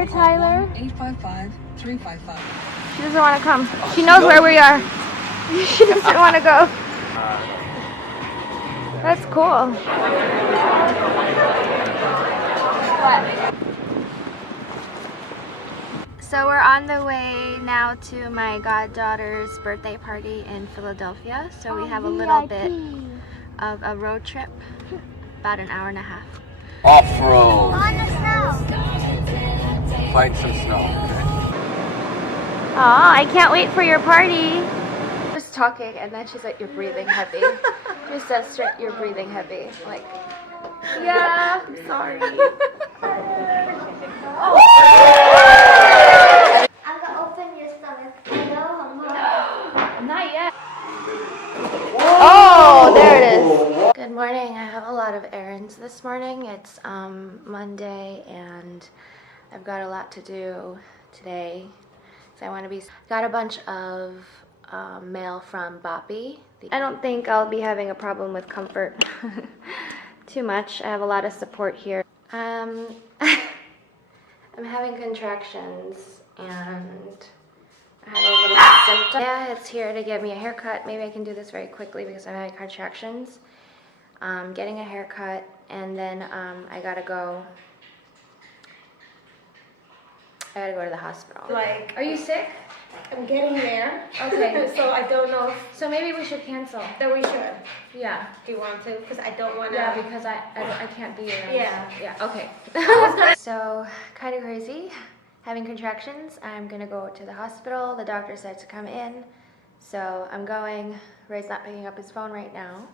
here, Tyler? 855-355. She doesn't want to come. She knows where we are. She doesn't want to go. That's cool. So we're on the way now to my goddaughter's birthday party in Philadelphia. So we have a little bit of a road trip, about an hour and a half. Off-road. On the snow. Find some snow. Aw, I can't wait for your party. Just talking, and then she's like, "You're breathing heavy." Just says straight, "You're breathing heavy." I'm like, yeah, I'm sorry. I'm gonna open your stomach. Hello, Mom. Not yet. Oh, there it is. Good morning. I have a lot of errands this morning. It's Monday, and I've got a lot to do today. So I want to be. Got a bunch of mail from Boppy. I don't think I'll be having a problem with comfort too much. I have a lot of support here. I'm having contractions and I have a little symptom. Yeah, it's here to get me a haircut. Maybe I can do this very quickly because I'm having contractions. Getting a haircut, and then I gotta go to the hospital. Like, Are you sick? I'm getting there. Okay. So I don't know if So maybe we should cancel. that we should. Yeah. Do you want to? Because I don't want to. Yeah, because I can't be around. Yeah. Yeah, okay. So, kind of crazy. Having contractions. I'm going to go to the hospital. The doctor said to come in. So, I'm going. Ray's not picking up his phone right now.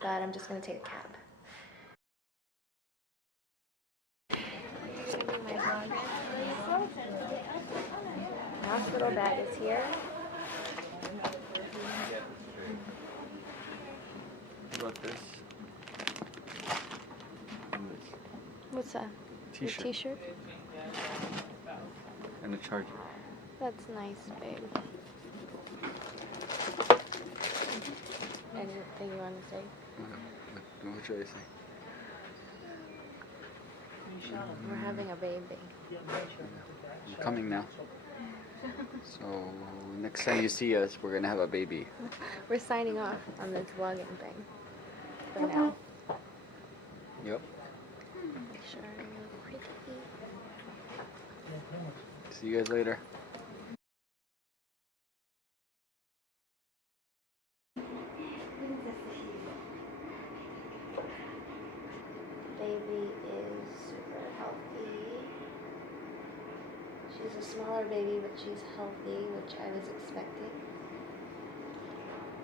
But I'm just going to take a cab. The hospital bag is here. How about this? What's that? T-shirt. T-shirt? And a charger. That's nice, babe. Anything you want to say? What should I say? We're having a baby. I'm coming now. So next time you see us, we're gonna have a baby. We're signing off on this vlogging thing for now. Yep. Make sure you're pretty. See you guys later. Baby is super healthy. She's a smaller baby, but she's healthy, which I was expecting.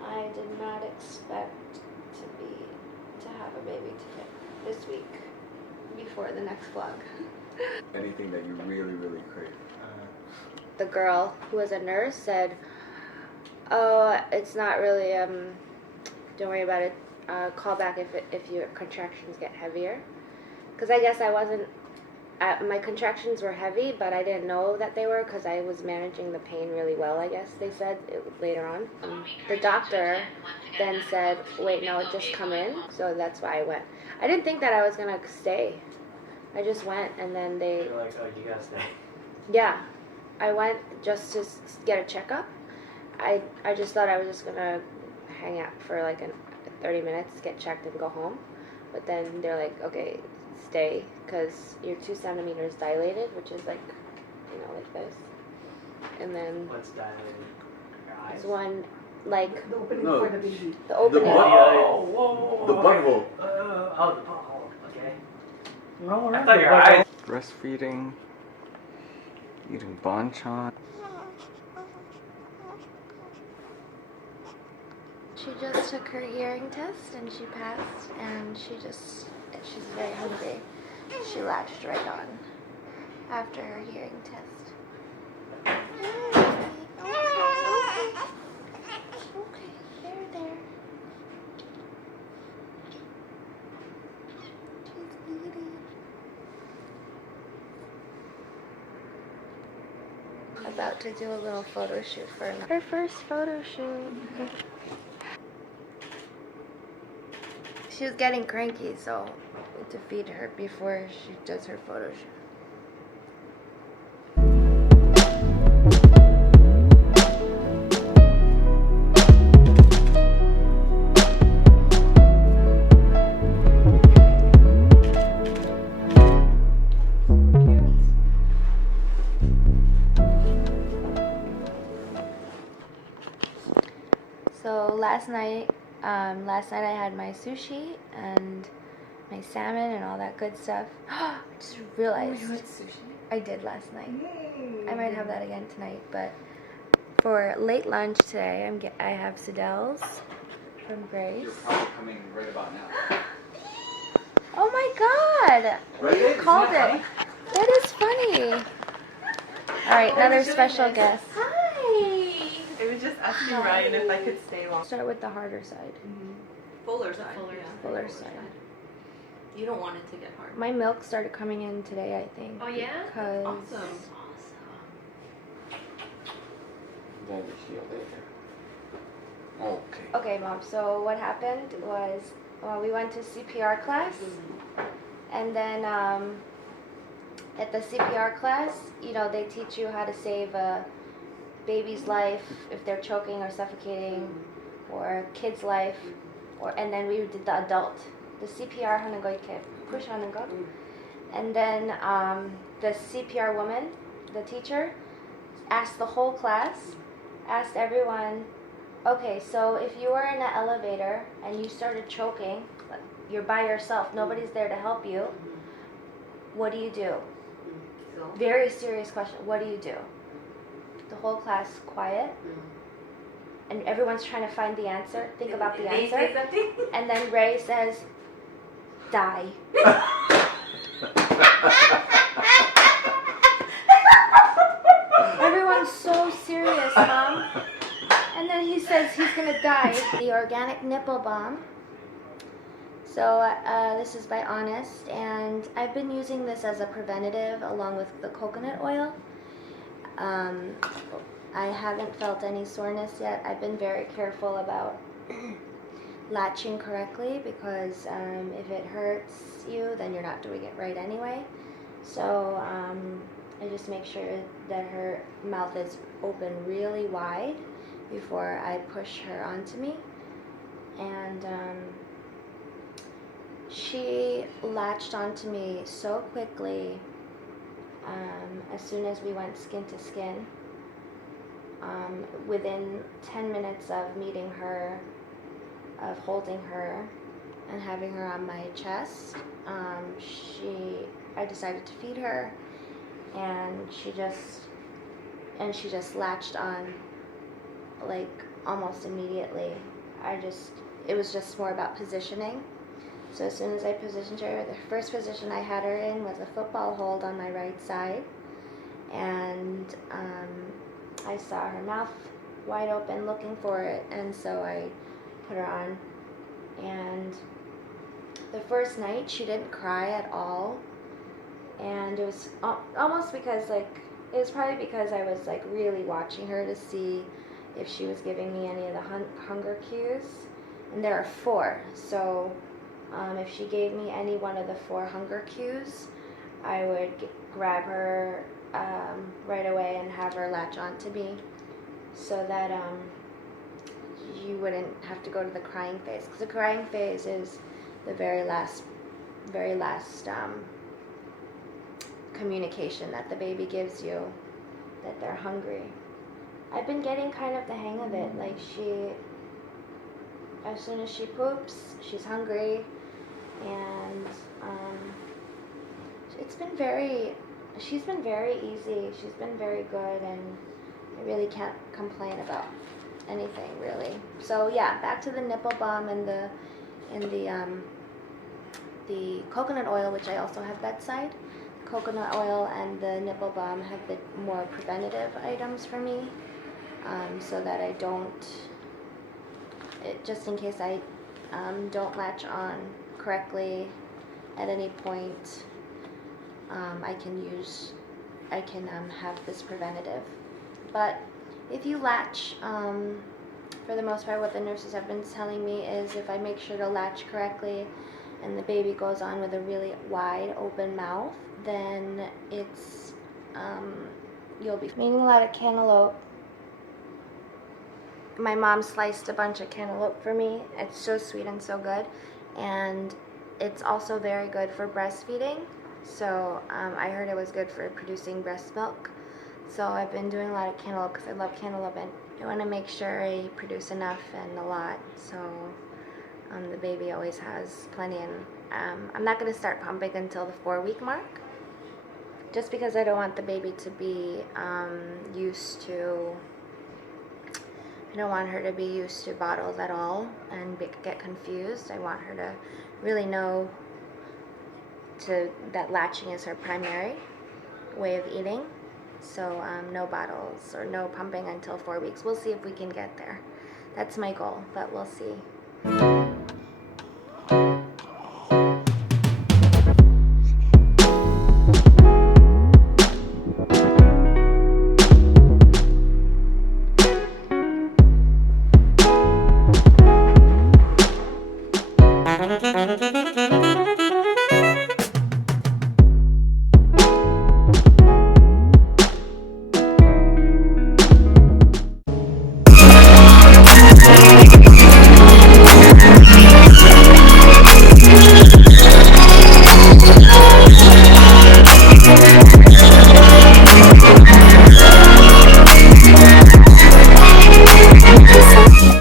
I did not expect to have a baby this week before the next vlog. Anything that you really, really crave. The girl who was a nurse said, "Oh, it's not really, don't worry about it. Call back if your contractions get heavier." Because I guess I wasn't, my contractions were heavy, but I didn't know that they were because I was managing the pain really well, I guess they said later on. The doctor then said, "Wait, no, just come in." So that's why I went. I didn't think that I was going to stay. I just went, and then they... You're like, oh, you gotta stay. Yeah. I went just to get a checkup. I just thought I was just going to hang out for like 30 minutes, get checked, and go home. But then they're like, okay, stay, because you're 2 centimeters dilated, which is like, you know, like this. And then What's dilated? Your eyes? it's one, like, The opening No. for the baby. the opening. Whoa, whoa, The butthole. Oh, the butthole. Okay. No, I thought your eyes. Breastfeeding. Eating banchan. She just took her hearing test and she passed, and she's very hungry. She latched right on after her hearing test. Okay, there. She's eating. About to do a little photo shoot for her first photo shoot. She was getting cranky, so to feed her before she does her photo shoot. So last night I had my sushi and my salmon and all that good stuff. I just realized sushi. I did last night. I might have that again tonight, but for late lunch today, I have Sidell's from Grace. You're probably coming right about now. Oh my God! Right? You Isn't called that it. That is funny. All right, another special guest. Hi. It was just asking Ryan if I could stay long. Start with the harder side. Fuller side. Fuller side. You don't want it to get hard. My milk started coming in today, I think. Oh yeah? Because Awesome. That is the elated. Okay. Okay, Mom, so what happened was, we went to CPR class, and then at the CPR class, they teach you how to save a baby's life if they're choking or suffocating, or a kid's life, and then we did the adult. The CPR 하는 거 이렇게 push 하는 거. And then the CPR woman, the teacher, asked the whole class, asked everyone, okay, so if you were in an elevator and you started choking, you're by yourself, nobody's there to help you, what do you do? Very serious question. What do you do? The whole class quiet, and everyone's trying to find the answer, think about the answer, and then Ray says, die. Everyone's so serious, Mom. And then he says he's gonna die. The organic nipple balm. So this is by Honest, and I've been using this as a preventative along with the coconut oil. I haven't felt any soreness yet. I've been very careful about latching correctly because if it hurts you, then you're not doing it right anyway. So I just make sure that her mouth is open really wide before I push her onto me. And she latched onto me so quickly as soon as we went skin to skin. Within 10 minutes of meeting her, of holding her and having her on my chest, I decided to feed her, and she just latched on like almost immediately. It was just more about positioning. So as soon as I positioned her, the first position I had her in was a football hold on my right side, and I saw her mouth wide open looking for it, and so I put her on. And the first night she didn't cry at all, and it was almost because it was probably because I was really watching her to see if she was giving me any of the hunger cues, and there are 4, so if she gave me any one of the 4 hunger cues, I would grab her right away and have her latch onto me, so that you wouldn't have to go to the crying phase, because the crying phase is the very last communication that the baby gives you that they're hungry. I've been getting kind of the hang of it. As soon as she poops, she's hungry, and she's been very easy. She's been very good, and I really can't complain about anything really. So yeah, back to the nipple balm and the coconut oil, which I also have bedside. Coconut oil and the nipple balm have the more preventative items for me, so that I don't, just in case I don't latch on correctly at any point, I can have this preventative. But if you latch, for the most part, what the nurses have been telling me is if I make sure to latch correctly and the baby goes on with a really wide open mouth, then it's you'll be eating a lot of cantaloupe. My mom sliced a bunch of cantaloupe for me. It's so sweet and so good, and it's also very good for breastfeeding. So I heard it was good for producing breast milk. So I've been doing a lot of cantaloupe because I love cantaloupe, I want to make sure I produce enough and a lot, so the baby always has plenty. And I'm not going to start pumping until the 4-week mark, just because I don't want the baby to be used to. I don't want her to be used to bottles at all and get confused. I want her to really know that latching is her primary way of eating. So no bottles or no pumping until 4 weeks. We'll see if we can get there. That's my goal, but we'll see.